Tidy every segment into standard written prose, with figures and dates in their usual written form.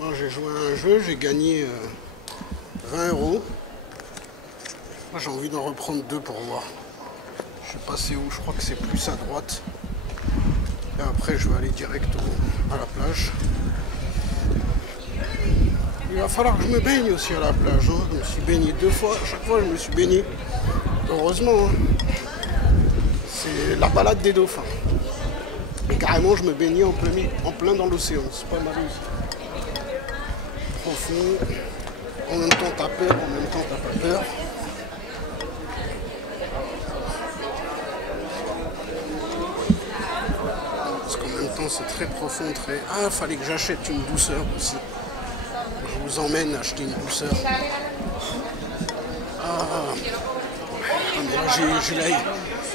Moi j'ai joué à un jeu, j'ai gagné 20 euros. Moi j'ai envie d'en reprendre deux pour voir. Je sais pas c'est où, je crois que c'est plus à droite. Et après je vais aller direct à la plage. Il va falloir que je me baigne aussi à la plage. Hein. Je me suis baigné 2 fois, à chaque fois je me suis baigné. Heureusement, hein. C'est la balade des dauphins. Et carrément je me baignais en plein dans l'océan, c'est pas mal aussi. Profond, en même temps t'as peur, en même temps t'as pas peur. Parce qu'en même temps c'est très profond, très... Ah, fallait que j'achète une douceur aussi. Je vous emmène acheter une douceur. Ah, mais là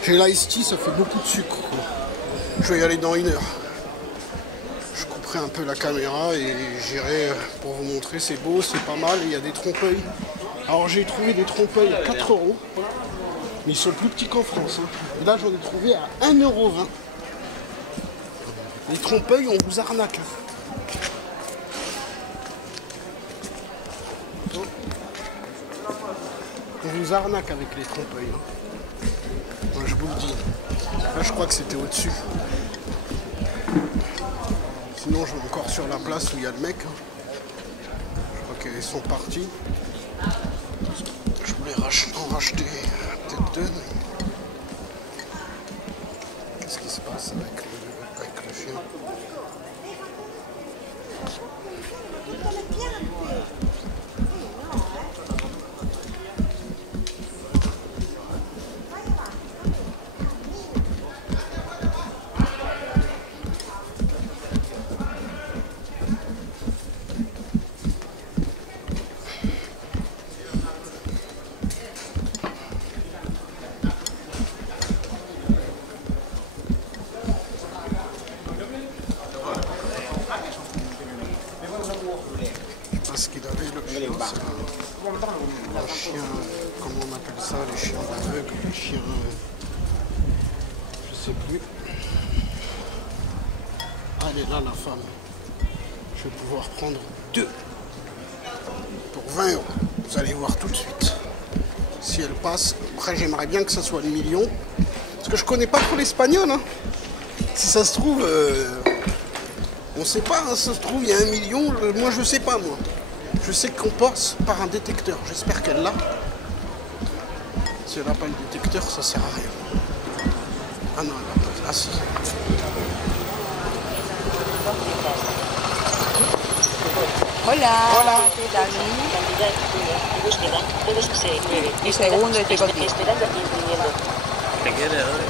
j'ai l'ice tea, ça fait beaucoup de sucre, quoi. Je vais y aller dans 1 heure. Je couperai un peu la caméra et j'irai pour vous montrer. C'est beau, c'est pas mal. Il y a des trompe-l'œil. Alors j'ai trouvé des trompe-l'œil à 4 euros. Mais ils sont plus petits qu'en France. Hein. Et là j'en ai trouvé à 1,20 €. Les trompe-l'œil, on vous arnaque. On vous arnaque avec les trompe-l'œil. Hein. Moi, je vous le dis. Là, je crois que c'était au-dessus. Sinon, je vais encore sur la place où il y a le mec. Hein. Je crois qu'ils sont partis. Je voulais en racheter peut-être 2. Qu'est-ce qui se passe avec le chien? Parce qu'il avait le chien, comment on appelle ça, les chiens aveugles, les chiens, je sais plus. Elle est là la femme. Je vais pouvoir prendre 2 pour 20 €. Vous allez voir tout de suite si elle passe. Après j'aimerais bien que ça soit le million. Parce que je connais pas trop l'espagnol. Hein. Si ça se trouve, on sait pas, hein, ça se trouve il y a 1 million. Moi je sais pas moi. Je sais qu'on passe par un détecteur. J'espère qu'elle l'a. Si elle n'a pas le détecteur, ça sert à rien. Ah non, elle n'a pas. Ah si. Hola. Hola. ¿Qué tal? Mi segundo estoy contigo. ¿Te quieres ahora?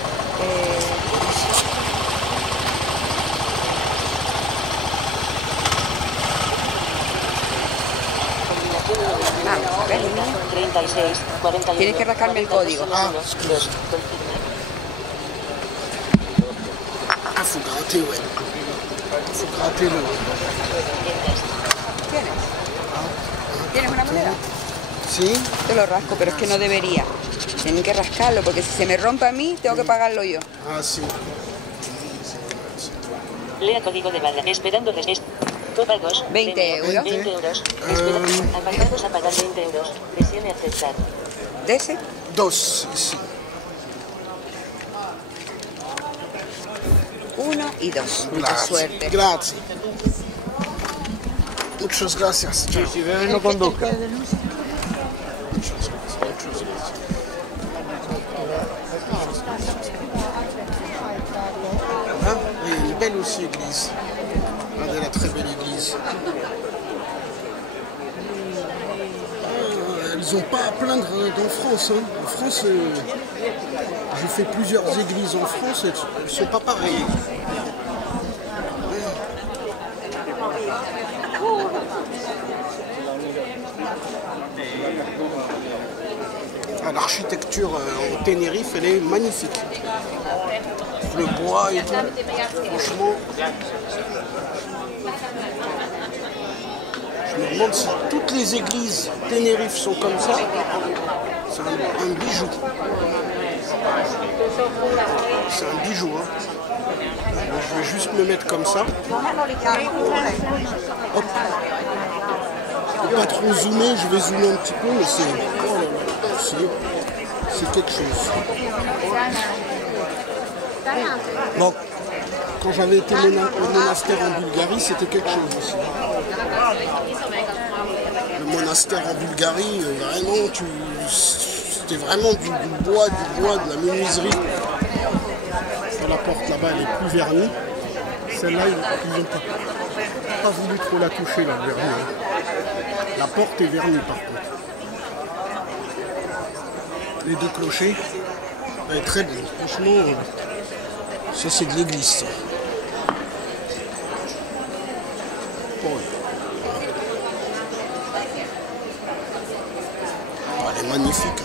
A ver, niña. 36, 41. Tienes que rascarme el código. Ah, excuse. Ah, faut gratter, ouais. Faut gratter le... ¿Tienes? ¿Tienes una moneda? Sí. Te lo rasco, pero es que no debería. Tienen que rascarlo, porque si se me rompe a mí, tengo que pagarlo yo. Ah, sí. Lea código de barra. Esperando respuesta. Copagos. 20 euros. 20 euros. Espera. Apartados a pagar 20 euros. Presione aceptar. ¿De ese? 2, sí. 1 y 2. Mucha suerte. Grazie. Muchas gracias. Ciao. Si ven, no conduzca. Muchas gracias. Muchas gracias. Hein? Et une belle aussi église. Regardez la très belle église. Elles n'ont pas à plaindre en France. Hein. En France, j'ai fait plusieurs églises en France, elles ne sont pas pareilles. Ah, l'architecture en Tenerife, elle est magnifique. Le bois et tout, franchement. Je me demande si toutes les églises Tenerife sont comme ça. C'est un bijou. C'est un bijou. Hein. Je vais juste me mettre comme ça. Hop. trop zoomer, je vais zoomer un petit peu, mais c'est... Oh là là, c'est quelque chose. Bon, quand j'avais été au monastère en Bulgarie, c'était quelque chose aussi. Le monastère en Bulgarie, vraiment, c'était vraiment du bois, de la menuiserie. La porte là-bas, elle est plus vernie. Celle-là, ils n'ont pas voulu trop la toucher, la vernie. La porte est vernie, par contre. Les deux clochers, elle est très bien. Franchement, ça c'est de l'église, ça. Bon. Elle est magnifique.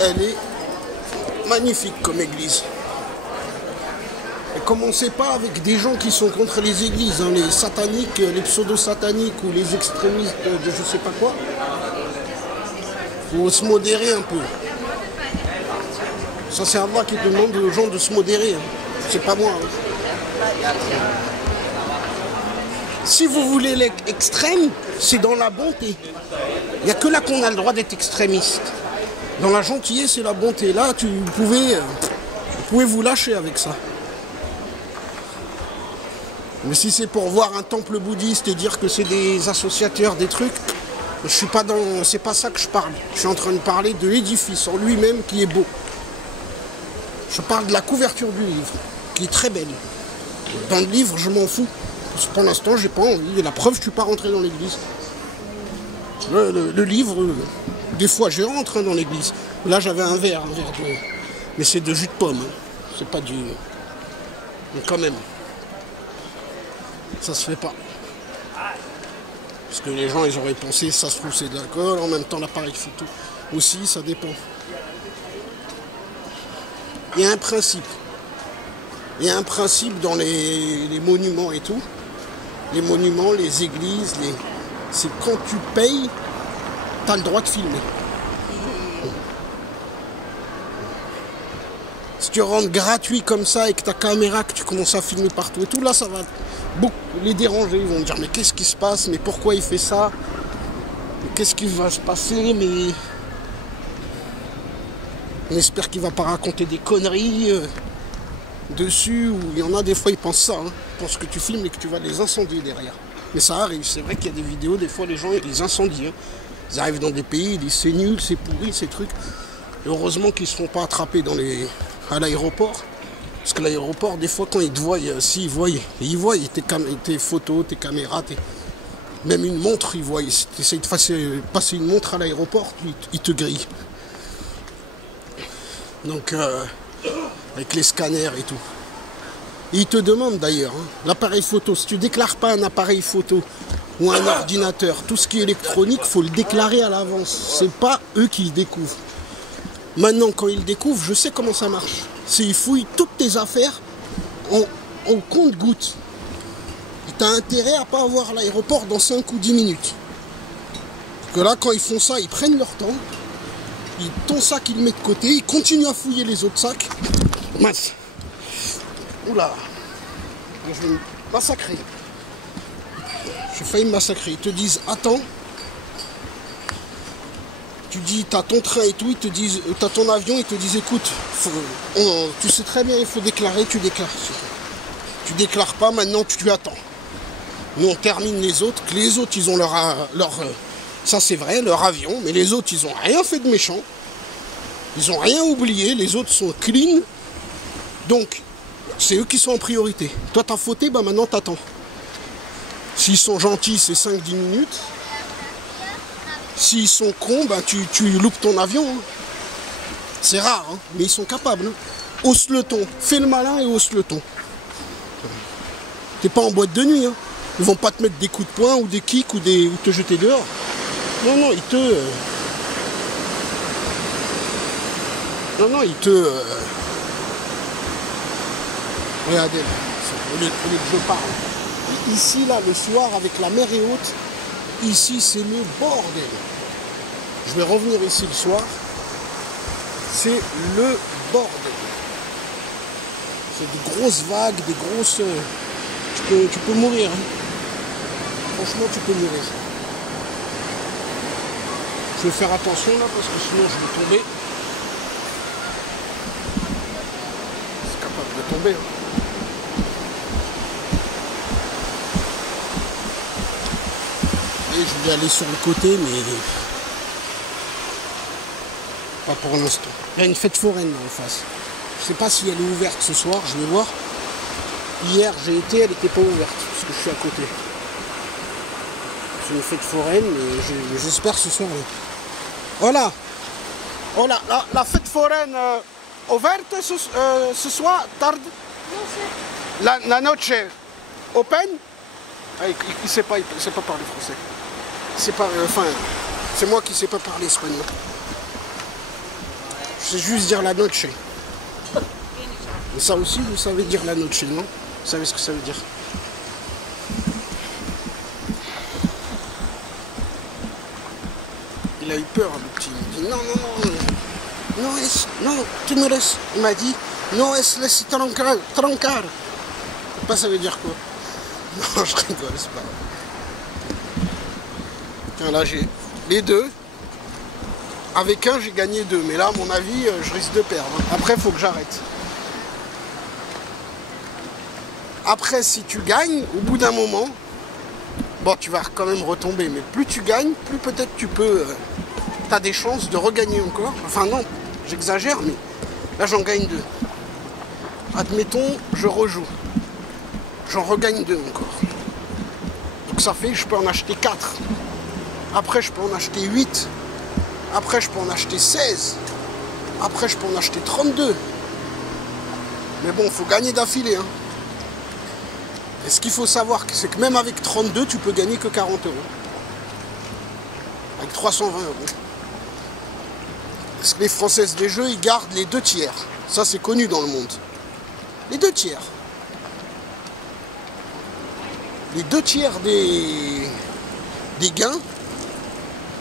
Elle est magnifique comme église. Et commencez pas avec des gens qui sont contre les églises, hein, les sataniques, les pseudo-sataniques ou les extrémistes de je sais pas quoi. Faut se modérer un peu. Ça c'est Allah qui demande aux gens de se modérer. Hein. C'est pas moi. Hein. Si vous voulez l'extrême, c'est dans la bonté. Il n'y a que là qu'on a le droit d'être extrémiste. Dans la gentillesse et la bonté, là, vous pouvez vous lâcher avec ça. Mais si c'est pour voir un temple bouddhiste et dire que c'est des associateurs, des trucs, je suis pas dans... C'est pas ça que je parle. Je suis en train de parler de l'édifice en lui-même qui est beau. Je parle de la couverture du livre, qui est très belle. Dans le livre, je m'en fous. Parce que pour l'instant, j'ai pas envie. Et la preuve, je suis pas rentré dans l'église. Le livre, des fois, je rentre dans l'église. Là, j'avais un verre de... Mais c'est de jus de pomme. Hein. C'est pas du... Mais quand même. Ça se fait pas. Parce que les gens, ils auraient pensé, ça se trouve, c'est de l'alcool. En même temps, l'appareil photo aussi, ça dépend. Il y a un principe. Il y a un principe dans les monuments et tout. Les monuments, les églises, c'est quand tu payes, tu as le droit de filmer. Si tu rentres gratuit comme ça avec ta caméra, que tu commences à filmer partout et tout, là ça va beaucoup les déranger. Ils vont me dire mais qu'est-ce qui se passe, mais pourquoi il fait ça, qu'est-ce qui va se passer, mais on espère qu'il va pas raconter des conneries dessus, ou il y en a des fois ils pensent ça, hein. Ils pensent que tu filmes et que tu vas les incendier derrière. Mais ça arrive, c'est vrai qu'il y a des vidéos, des fois les gens ils les incendient. Hein. Ils arrivent dans des pays, ils disent c'est nul, c'est pourri, ces trucs. Et heureusement qu'ils ne se font pas attraper à l'aéroport. Parce que l'aéroport, des fois quand ils te voient, s'ils voient, tes photos, tes caméras, même une montre, ils voient. Si tu essayes de passer une montre à l'aéroport, ils te grillent. Donc, avec les scanners et tout. Et ils te demandent d'ailleurs, hein, l'appareil photo, si tu ne déclares pas un appareil photo ou un ordinateur, tout ce qui est électronique, il faut le déclarer à l'avance. C'est pas eux qui le découvrent. Maintenant, quand ils le découvrent, je sais comment ça marche. C'est ils fouillent toutes tes affaires en compte-gouttes. Tu as intérêt à ne pas avoir l'aéroport dans 5 ou 10 minutes. Parce que là, quand ils font ça, ils prennent leur temps. Ton sac, ils le mettent de côté. Ils continuent à fouiller les autres sacs. Mince. Oula. Je vais me massacrer. J'ai failli me massacrer. Ils te disent, attends. Tu dis, t'as ton train et tout, ils te disent, t'as ton avion, ils te disent, écoute, tu sais très bien, il faut déclarer, tu déclares. Tu déclares pas, maintenant tu attends. Nous on termine les autres, que les autres ils ont leur ça c'est vrai, leur avion, mais les autres ils ont rien fait de méchant. Ils ont rien oublié, les autres sont clean. Donc, c'est eux qui sont en priorité. Toi t'as fauté, bah maintenant t'attends. S'ils sont gentils, c'est 5-10 minutes. S'ils sont cons, ben tu loupes ton avion. Hein. C'est rare, hein, mais ils sont capables. Hein. Hausse le ton. Fais le malin et hausse le ton. T'es pas en boîte de nuit. Hein. Ils vont pas te mettre des coups de poing ou des kicks ou te jeter dehors. Non, non, ils te... Regardez, au lieu que je parle. Ici, là, le soir, avec la mer est haute, ici, c'est le bordel. Je vais revenir ici le soir. c'est le bordel. C'est des grosses vagues, des grosses... Tu peux mourir. Hein. Franchement, tu peux mourir. Je vais faire attention là parce que sinon je vais tomber. C'est capable de tomber. Hein. Et je vais aller sur le côté, mais pas pour l'instant. Il y a une fête foraine là en face. Je sais pas si elle est ouverte ce soir, je vais voir. Hier j'ai été, elle n'était pas ouverte parce que je suis à côté. C'est une fête foraine, mais j'espère ce soir. Voilà. Voilà, la fête foraine ouverte ce soir, tarde. La noche open. Ah, il sait pas parler français. C'est moi qui ne sais pas parler espagnol. Je sais juste dire la noche. Et ça aussi, vous savez dire la noche, non? Vous savez ce que ça veut dire? Il a eu peur, le petit. Il me dit non, tu me laisses. Il m'a dit, no es les troncar. Je sais pas ça veut dire quoi. Non, je rigole, c'est pas grave. Là, j'ai les deux. Avec un, j'ai gagné 2. Mais là, à mon avis, je risque de perdre. Après, il faut que j'arrête. Après, si tu gagnes, au bout d'un moment, bon, tu vas quand même retomber. Mais plus tu gagnes, plus peut-être tu peux... tu as des chances de regagner encore. Enfin, non, j'exagère, mais là, j'en gagne 2. Admettons, je rejoue. J'en regagne 2 encore. Donc ça fait, je peux en acheter 4. Après, je peux en acheter 8. Après, je peux en acheter 16. Après, je peux en acheter 32. Mais bon, il faut gagner d'affilée. Hein. Et ce qu'il faut savoir, c'est que même avec 32, tu peux gagner que 40 €. Avec 320 €. Parce que les Françaises des jeux, ils gardent les 2 tiers. Ça, c'est connu dans le monde. Les 2 tiers. Les 2 tiers des gains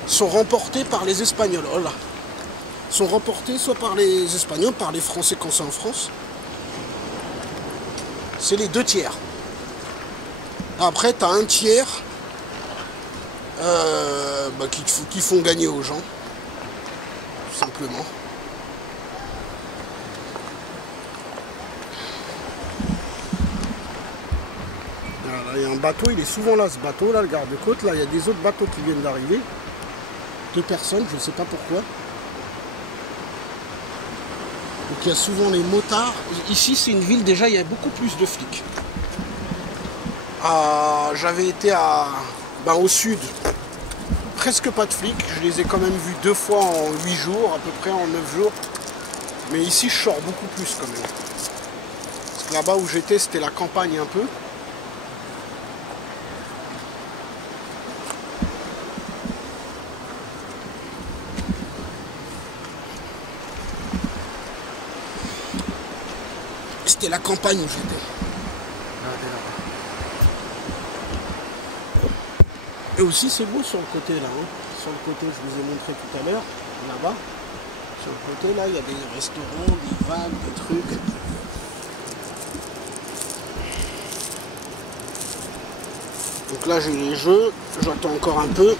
sont remportés par les Espagnols. Oh là. Sont remportés soit par les Espagnols, par les Français quand c'est en France. C'est les 2 tiers. Après, tu as 1 tiers qui font gagner aux gens. Tout simplement. Il y a un bateau, il est souvent là ce bateau, là, le garde-côte. Là, il y a des autres bateaux qui viennent d'arriver. 2 personnes, je ne sais pas pourquoi. Donc il y a souvent les motards. Ici, c'est une ville, déjà, il y a beaucoup plus de flics. J'avais été au sud. Presque pas de flics. Je les ai quand même vus 2 fois en 8 jours, à peu près en 9 jours. Mais ici, je sors beaucoup plus quand même. Parce que là-bas où j'étais, c'était la campagne un peu. C'était la campagne où j'étais. Et aussi c'est beau sur le côté là. Hein. Sur le côté, je vous ai montré tout à l'heure, là-bas. Sur le côté là, il y a des restaurants, des vagues, des trucs. Donc là j'ai les jeux, j'attends encore un peu.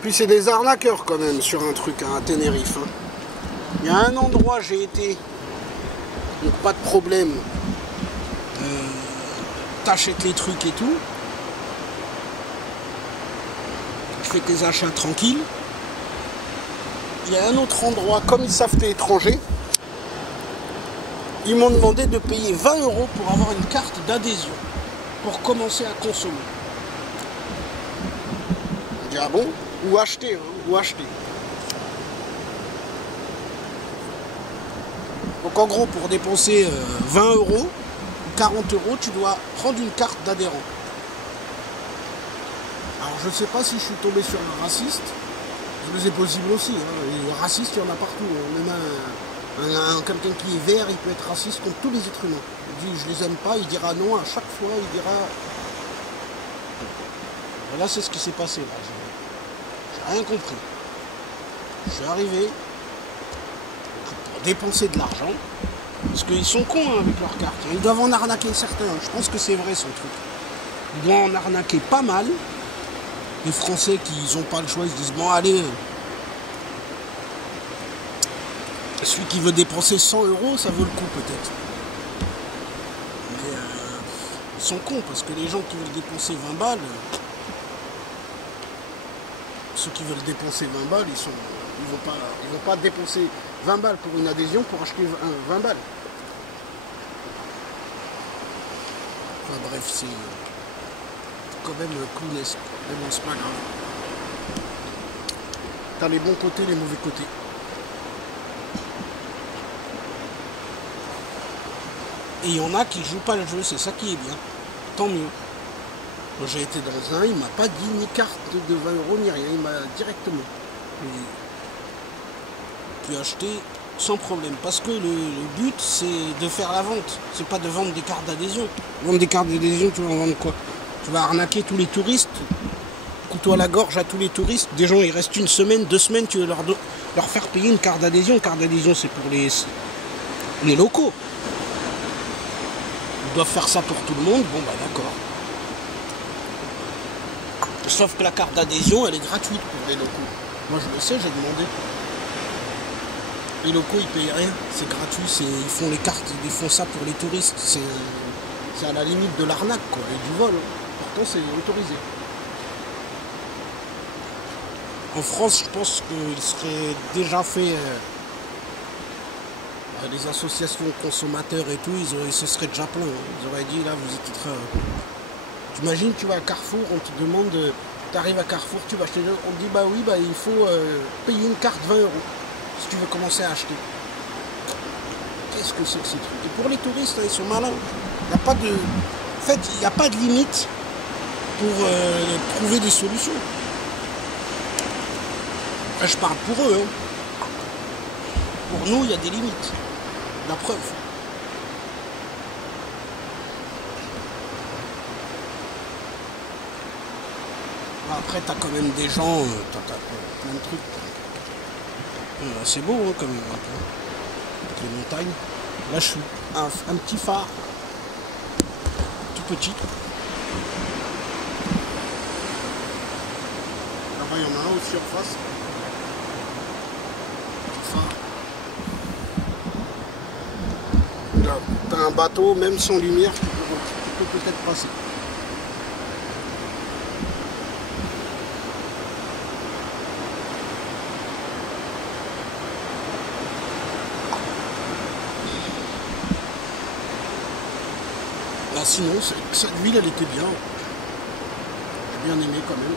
Puis c'est des arnaqueurs quand même sur un truc hein, à Tenerife. Hein. Il y a un endroit j'ai été, donc pas de problème. T'achètes les trucs et tout. Tu fais tes achats tranquilles. Il y a un autre endroit, comme ils savent t'es étranger, ils m'ont demandé de payer 20 € pour avoir une carte d'adhésion, pour commencer à consommer. Je dis ah bon? Ou acheter, hein, ou acheter. Donc en gros, pour dépenser 20 € ou 40 €, tu dois prendre une carte d'adhérent. Alors je sais pas si je suis tombé sur un raciste, mais c'est possible aussi. Hein. Les racistes, il y en a partout. Même quelqu'un qui est vert, il peut être raciste contre tous les êtres humains. Il dit je les aime pas, il dira non à chaque fois, il dira. Et là c'est ce qui s'est passé là. J'ai rien compris. Je suis arrivé pour dépenser de l'argent. Parce qu'ils sont cons hein, avec leurs cartes. Ils doivent en arnaquer certains. Je pense que c'est vrai son truc. Ils doivent en arnaquer pas mal. Les Français qui n'ont pas le choix, ils se disent bon allez. Celui qui veut dépenser 100 €, ça vaut le coup peut-être. Mais ils sont cons parce que les gens qui veulent dépenser 20 balles, ceux qui veulent dépenser 20 balles, ils vont pas dépenser 20 balles pour une adhésion pour acheter 20 balles. Enfin bref, c'est quand même clownesque. Mais bon, c'est pas grave. T'as les bons côtés, les mauvais côtés. Et il y en a qui jouent pas le jeu, c'est ça qui est bien. Tant mieux. Moi j'ai été dans un, il m'a pas dit ni carte de 20 € ni rien, il m'a directement pu acheter sans problème. Parce que le but c'est de faire la vente, c'est pas de vendre des cartes d'adhésion. Vendre des cartes d'adhésion, tu vas en vendre quoi? Tu vas arnaquer tous les touristes, couteau à la gorge à tous les touristes. Des gens ils restent une semaine, 2 semaines, tu veux leur faire payer une carte d'adhésion. Une carte d'adhésion c'est pour les locaux. Ils doivent faire ça pour tout le monde, bon bah d'accord. Sauf que la carte d'adhésion, elle est gratuite pour les locaux. Moi je le sais, j'ai demandé. Les locaux, ils payent rien, c'est gratuit, ils font les cartes, ils font ça pour les touristes. C'est à la limite de l'arnaque, quoi, et du vol. Pourtant, c'est autorisé. En France, je pense qu'il serait déjà fait... les associations consommateurs et tout, ils se seraient déjà plaints. Ils auraient dit, là, vous êtes très... T'imagines, tu vas à Carrefour, on te demande, tu arrives à Carrefour, tu vas acheter, on te dit bah oui, bah il faut payer une carte 20 € si tu veux commencer à acheter. Qu'est-ce que c'est que ces trucs? Et pour les touristes, ils sont malins. Il n'y a pas de... En fait, il n'y a pas de limite pour trouver des solutions. Enfin, je parle pour eux. Hein. Pour nous, il y a des limites. La preuve. Après, t'as quand même des gens, t'as plein de trucs. C'est beau, hein, quand même. Avec les montagnes. Là, je suis un petit phare. Tout petit. Là-bas, il y en a un aussi en face. Petit phare. Là, t'as un bateau, même sans lumière, tu peux peut-être passer. Sinon, cette ville, elle était bien. J'ai bien aimé quand même.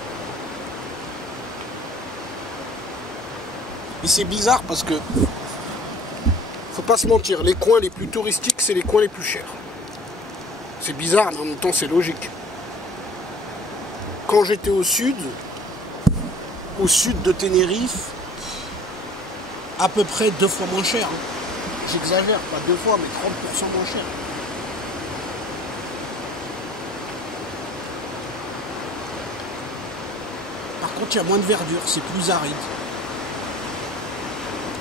Et c'est bizarre parce que, faut pas se mentir, les coins les plus touristiques, c'est les coins les plus chers. C'est bizarre, mais en même temps, c'est logique. Quand j'étais au sud de Tenerife, à peu près 2 fois moins cher. Hein. J'exagère, pas 2 fois, mais 30% moins cher. Par contre, il y a moins de verdure, c'est plus aride.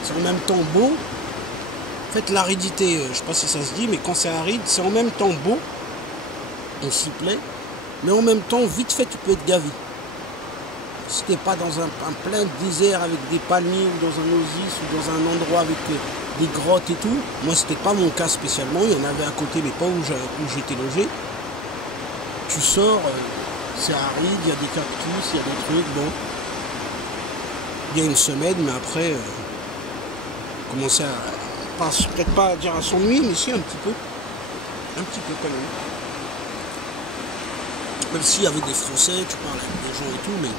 C'est en même temps beau. En fait, l'aridité, je ne sais pas si ça se dit, mais quand c'est aride, c'est en même temps beau. On s'y plaît. Mais en même temps, vite fait, tu peux être gavé. Si tu n'es pas dans un plein désert avec des palmiers, ou dans un oasis, ou dans un endroit avec des grottes et tout. Moi, c'était pas mon cas spécialement. Il y en avait à côté, mais pas où j'étais logé. Tu sors... c'est aride, il y a des cactus, il y a des trucs, bon. Il y a une semaine, mais après, commencer à, peut-être pas à dire à s'ennuyer, mais si un petit peu. Un petit peu quand même. Même s'il y avait des Français, tu parles avec des gens et tout, mais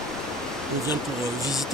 on vient pour visiter.